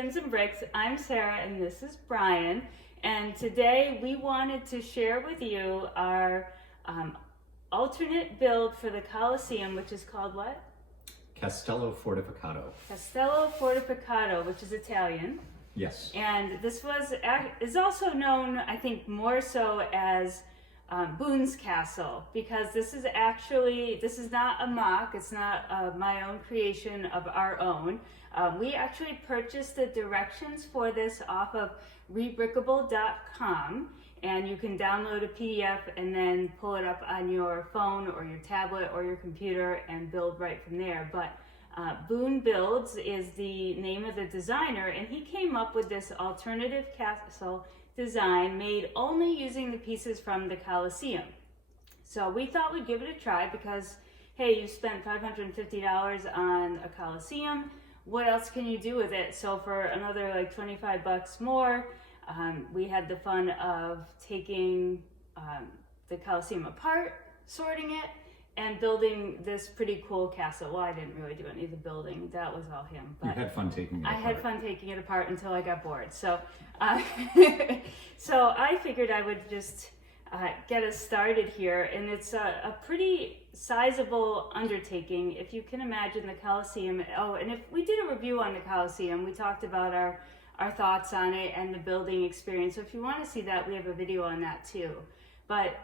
Bins and Bricks. I'm Sarah and this is Brian. And today we wanted to share with you our alternate build for the Coliseum, which is called what? Castello Fortificato. Castello Fortificato, which is Italian. Yes. And this is also known, I think, more so as Boone's Castle, because this is not a mock, it's not my own creation of our own. We actually purchased the directions for this off of rebrickable.com, and you can download a PDF and then pull it up on your phone or your tablet or your computer and build right from there. But Boone Builds is the name of the designer, and he came up with this alternative castle design made only using the pieces from the Coliseum. So we thought we'd give it a try because, hey, you spent $550 on a Coliseum. What else can you do with it? So for another like $25 more, we had the fun of taking the Coliseum apart, sorting it, and building this pretty cool castle. Well, I didn't really do any of the building. That was all him. But you had fun taking it apart. I had fun taking it apart until I got bored. So, so I figured I would just get us started here. And it's a pretty sizable undertaking. If you can imagine the Coliseum. Oh, and if we did a review on the Coliseum, we talked about our thoughts on it and the building experience. So if you want to see that, we have a video on that too. But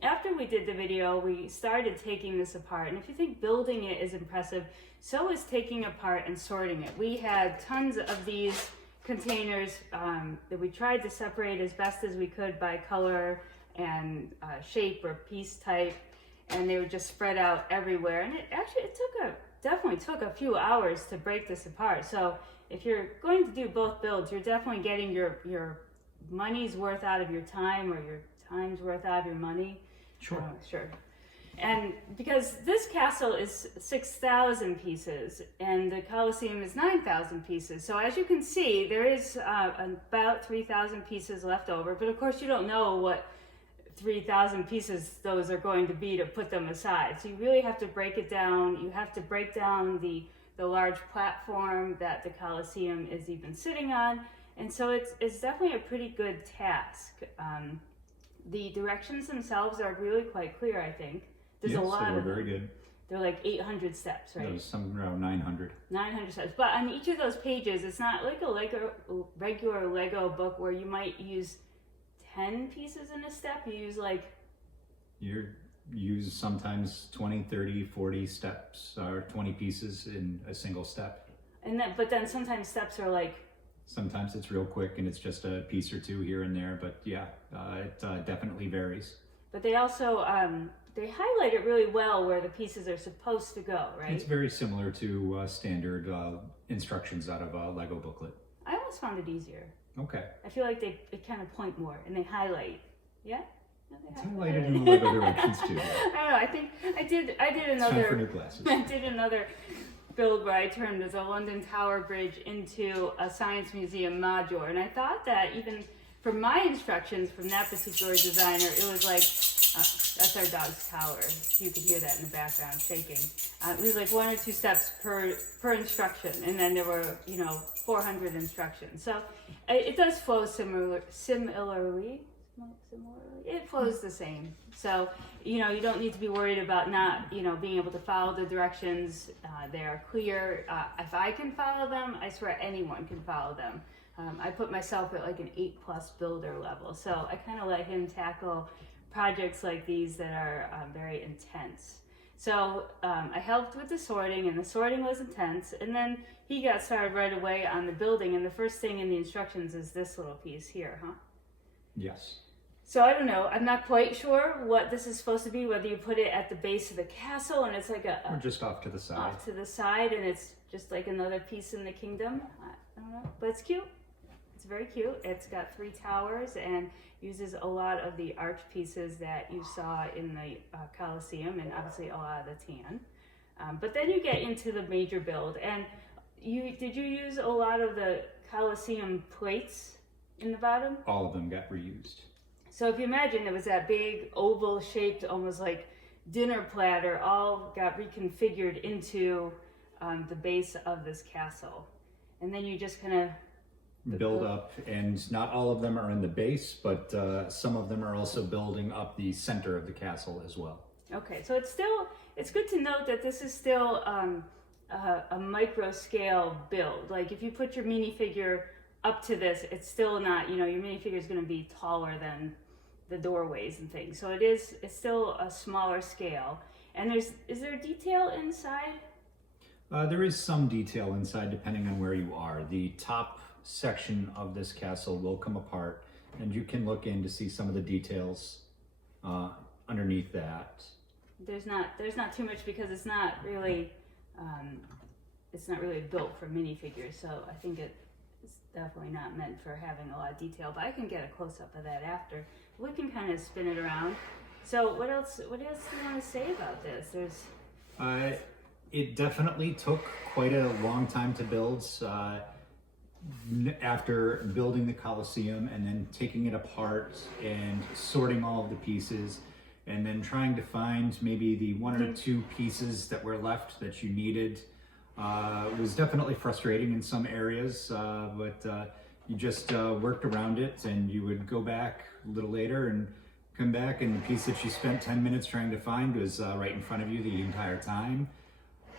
after we did the video, we started taking this apart. And if you think building it is impressive, so is taking apart and sorting it. We had tons of these containers that we tried to separate as best as we could by color and shape or piece type. And they were just spread out everywhere. And it definitely took a few hours to break this apart. So if you're going to do both builds, you're definitely getting your money's worth out of your time, or your time's worth out of your money. Sure. Sure. And because this castle is 6,000 pieces and the Coliseum is 9,000 pieces. So as you can see, there is about 3,000 pieces left over. But of course, you don't know what 3,000 pieces those are going to be to put them aside. So you really have to break it down. You have to break down the large platform that the Coliseum is even sitting on. And so it's definitely a pretty good task. The directions themselves are really quite clear, I think. There's a lot of them. Very good. They're like 800 steps, right? There's some around 900. 900 steps. But on each of those pages, it's not like a regular Lego book where you might use 10 pieces in a step. You use sometimes 20, 30, 40 steps, or 20 pieces in a single step. But then sometimes steps are like... Sometimes it's real quick and it's just a piece or two here and there, but yeah, it definitely varies. But they also, they highlight it really well where the pieces are supposed to go, right? It's very similar to standard instructions out of a Lego booklet. I almost found it easier. Okay. I feel like they kind of point more and they highlight. Yeah? No, it's highlighted in the Lego directions too. I don't know, I think I did another... It's time for new glasses. I did another build where I turned the London Tower Bridge into a science museum modular, and I thought that even for my instructions from that particular designer, it was like that's our dog's tower. You could hear that in the background shaking. It was like 1 or 2 steps per instruction, and then there were 400 instructions. So it does flow similarly. It flows the same. So, you don't need to be worried about not, being able to follow the directions. They are clear. If I can follow them, I swear anyone can follow them. I put myself at like an 8+ builder level. So I kind of let him tackle projects like these that are very intense. So I helped with the sorting, and the sorting was intense. And then he got started right away on the building. And the first thing in the instructions is this little piece here, huh? Yes. So I don't know, I'm not quite sure what this is supposed to be, whether you put it at the base of the castle and it's like or just off to the side. Off to the side, and it's just like another piece in the kingdom. I don't know, but it's cute. It's very cute. It's got 3 towers and uses a lot of the arch pieces that you saw in the Coliseum, and obviously a lot of the tan. But then you get into the major build, and did you use a lot of the Coliseum plates in the bottom? All of them got reused. So if you imagine, it was that big oval shaped, almost like dinner platter, all got reconfigured into the base of this castle. and then you just kind of build up, and not all of them are in the base, but some of them are also building up the center of the castle as well. Okay, so it's good to note that this is still a micro scale build. Like if you put your minifigure up to this, it's still not, your minifigure is going to be taller than the doorways and things. So it's still a smaller scale. And is there detail inside? There is some detail inside depending on where you are. The top section of this castle will come apart, and you can look in to see some of the details underneath that. There's not too much because it's not really built for minifigures, so I think it's definitely not meant for having a lot of detail, but I can get a close-up of that after. We can kind of spin it around. So what else do you want to say about this? It definitely took quite a long time to build. After building the Coliseum and then taking it apart and sorting all of the pieces, and then trying to find maybe the one or two pieces that were left that you needed, was definitely frustrating in some areas, but you just worked around it, and you would go back a little later and come back, and the piece that you spent 10 minutes trying to find was right in front of you the entire time.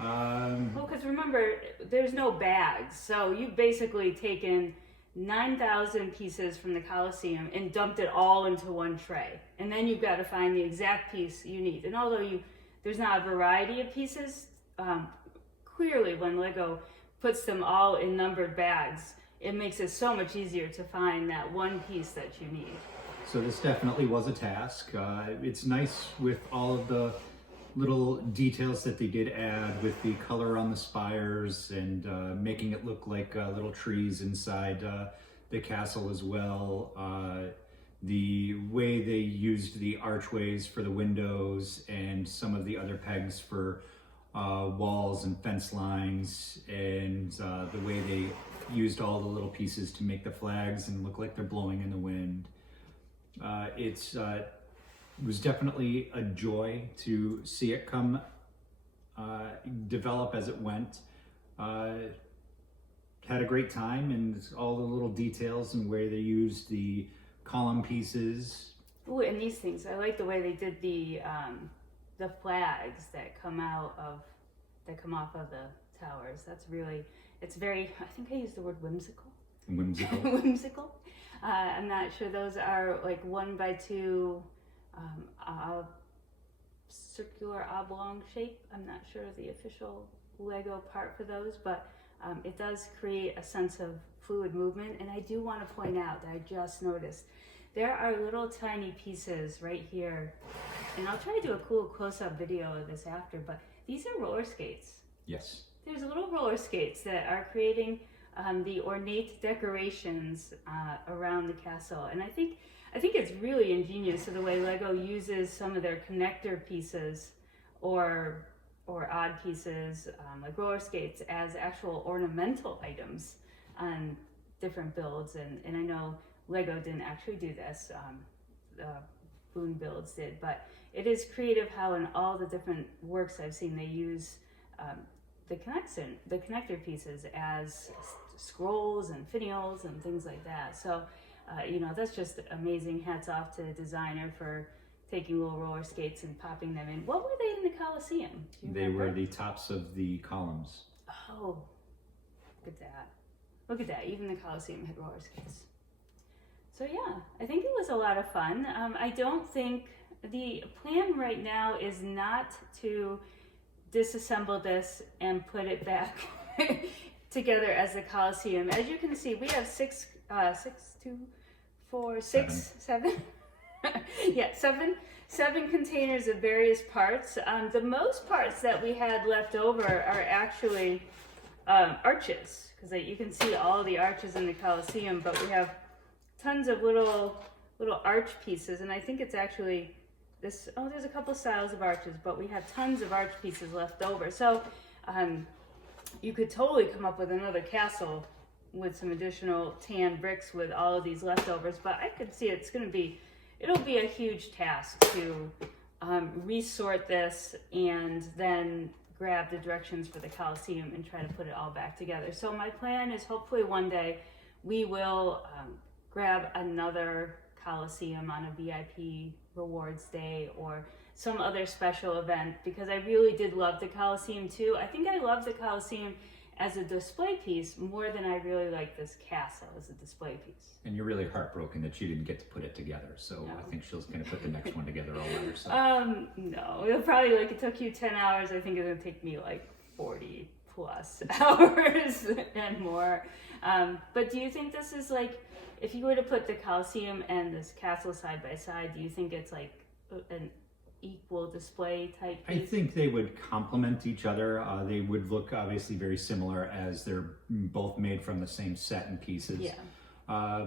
Well, because remember, there's no bags, so you've basically taken 9,000 pieces from the Coliseum and dumped it all into one tray, and then you've got to find the exact piece you need. And although there's not a variety of pieces, clearly when Lego puts them all in numbered bags, it makes it so much easier to find that one piece that you need. So this definitely was a task. It's nice with all of the little details that they did add with the color on the spires and making it look like little trees inside the castle as well. The way they used the archways for the windows and some of the other pegs for walls and fence lines, and the way they used all the little pieces to make the flags and look like they're blowing in the wind. It was definitely a joy to see it come develop as it went. Had a great time, and all the little details and where they used the column pieces. Ooh, and these things, I like the way they did the flags that come off of the towers. It's very, I think I used the word whimsical. Whimsical. I'm not sure those are like 1x2 circular oblong shape. I'm not sure of the official Lego part for those, but it does create a sense of fluid movement. And I do want to point out that I just noticed there are little tiny pieces right here, and I'll try to do a cool close-up video of this after, but these are roller skates. Yes. There's little roller skates that are creating the ornate decorations around the castle, and I think it's really ingenious the way Lego uses some of their connector pieces or odd pieces like roller skates as actual ornamental items on different builds. And I know Lego didn't actually do this, Boone builds did, but it is creative how in all the different works I've seen they use the connector pieces as scrolls and finials and things like that. So that's just amazing. Hats off to the designer for taking little roller skates and popping them in. What were they in the Coliseum? They were the tops of the columns. Oh, look at that. Look at that. Even the Coliseum had roller skates. So yeah, I think it was a lot of fun. I don't think the plan right now is not to disassemble this and put it back together as the Coliseum. As you can see, we have seven containers of various parts. The most parts that we had left over are actually arches, because you can see all the arches in the Coliseum, but we have tons of little arch pieces, and I think it's actually this. Oh, there's a couple styles of arches, but we have tons of arch pieces left over. So you could totally come up with another castle with some additional tan bricks with all of these leftovers, but I could see it'll be a huge task to resort this and then grab the directions for the Coliseum and try to put it all back together. So my plan is hopefully one day we will grab another Coliseum on a VIP rewards day or some other special event, because I really did love the Coliseum too. I think I love the Coliseum as a display piece more than I really like this castle as a display piece. And you're really heartbroken that you didn't get to put it together. So No. I think she's going to put the next one together all by herself. No, it'll probably, like, it took you 10 hours. I think it'll take me like 40 plus hours and more. But do you think this is like, if you were to put the Coliseum and this castle side by side, do you think it's like an equal display type piece? I think they would complement each other. They would look obviously very similar as they're both made from the same set and pieces. Yeah.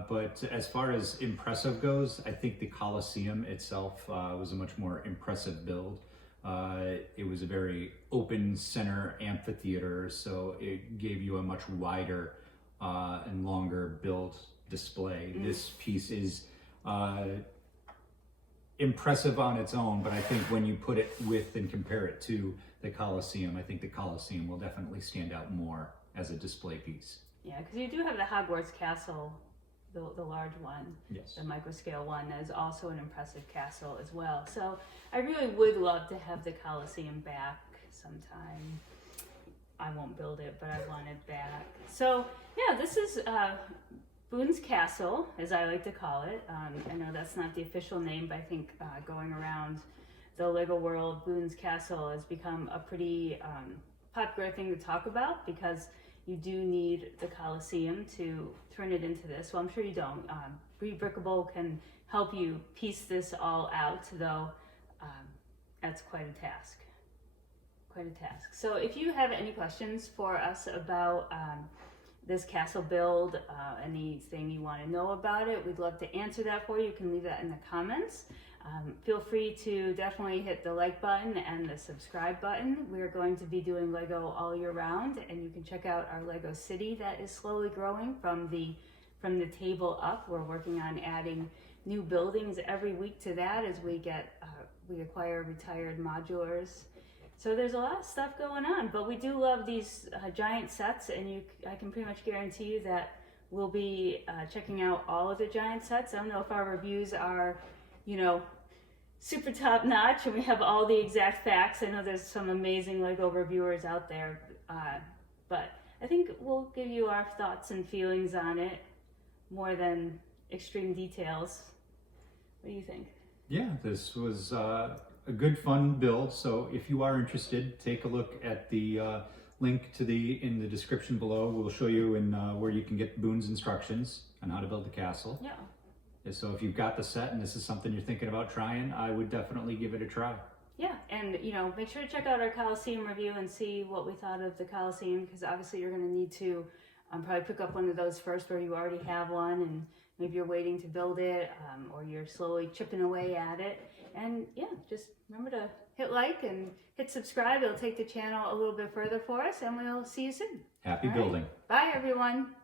But as far as impressive goes, I think the Coliseum itself was a much more impressive build. It was a very open center amphitheater, so it gave you a much wider and longer build display. This piece is impressive on its own, but I think when you put it with and compare it to the Coliseum, I think the Coliseum will definitely stand out more as a display piece. Yeah, because you do have the Hogwarts Castle, the large one, Yes. the microscale one, that is also an impressive castle as well. So I really would love to have the Coliseum back sometime. I won't build it, but I want it back. So yeah, this is Boone's Castle, as I like to call it. I know that's not the official name, but I think going around the Lego world, Boone's Castle has become a pretty popular thing to talk about, because you do need the Coliseum to turn it into this. Well, I'm sure you don't. Rebrickable can help you piece this all out, though that's quite a task. Quite a task. So if you have any questions for us about this castle build, anything you want to know about it, we'd love to answer that for you. You can leave that in the comments. Feel free to definitely hit the like button and the subscribe button. We're going to be doing Lego all year round, and you can check out our Lego city that is slowly growing from the table up. We're working on adding new buildings every week to that as we acquire retired modulars. So there's a lot of stuff going on, but we do love these giant sets, and I can pretty much guarantee you that we'll be checking out all of the giant sets. I don't know if our reviews are, super top notch and we have all the exact facts. I know there's some amazing Lego reviewers out there, but I think we'll give you our thoughts and feelings on it more than extreme details. What do you think? Yeah, this was a good fun build. So if you are interested, take a look at the link in the description below. We'll show you where you can get Boone's instructions on how to build the castle. Yeah. So if you've got the set and this is something you're thinking about trying, I would definitely give it a try. Yeah, and make sure to check out our Coliseum review and see what we thought of the Coliseum, because obviously you're going to need to probably pick up one of those first where you already have one, and maybe you're waiting to build it, or you're slowly chipping away at it. And yeah, just remember to hit like and hit subscribe. It'll take the channel a little bit further for us, and we'll see you soon. Happy All building. right. Bye, everyone.